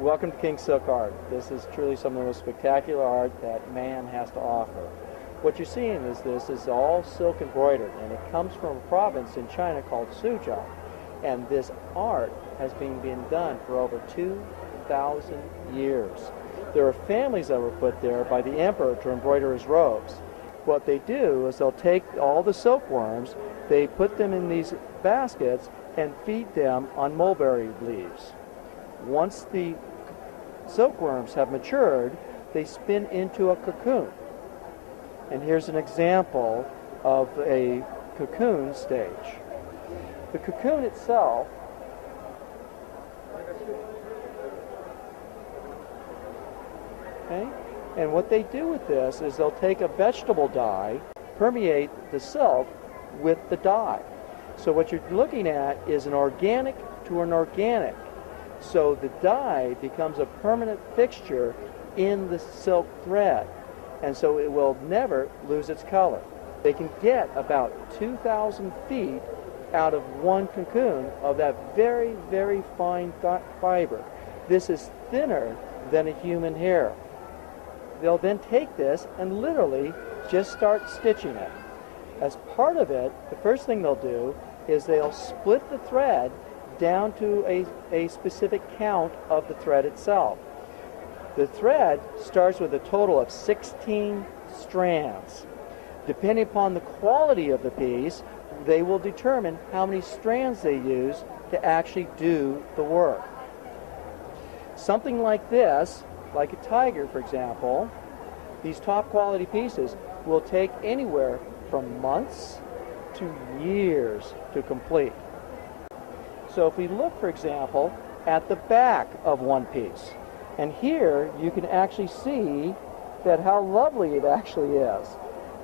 Welcome to King Silk Art. This is truly some of the most spectacular art that man has to offer. What you're seeing is this is all silk embroidered, and it comes from a province in China called Suzhou. And this art has been being done for over 2,000 years. There are families that were put there by the emperor to embroider his robes. What they do is they'll take all the silkworms, they put them in these baskets and feed them on mulberry leaves. Once the silkworms have matured, they spin into a cocoon. And here's an example of a cocoon stage. The cocoon itself and what they do with this is they'll take a vegetable dye, permeate the silk with the dye. So what you're looking at is an organic to an organic. So the dye becomes a permanent fixture in the silk thread, and so it will never lose its color. They can get about 2,000 feet out of one cocoon of that very, very fine fiber. This is thinner than a human hair. They'll then take this and literally just start stitching it. As part of it, the first thing they'll do is they'll split the thread down to a specific count of the thread itself. The thread starts with a total of 16 strands. Depending upon the quality of the piece, they will determine how many strands they use to actually do the work. Something like this, like a tiger for example, these top quality pieces will take anywhere from months to years to complete. So if we look, for example, at the back of one piece, and here you can actually see that how lovely it actually is.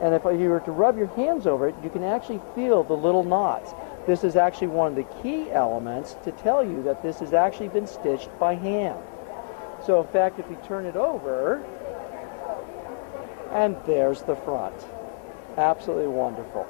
And if you were to rub your hands over it, you can actually feel the little knots. This is actually one of the key elements to tell you that this has actually been stitched by hand. So in fact, if you turn it over, and there's the front. Absolutely wonderful.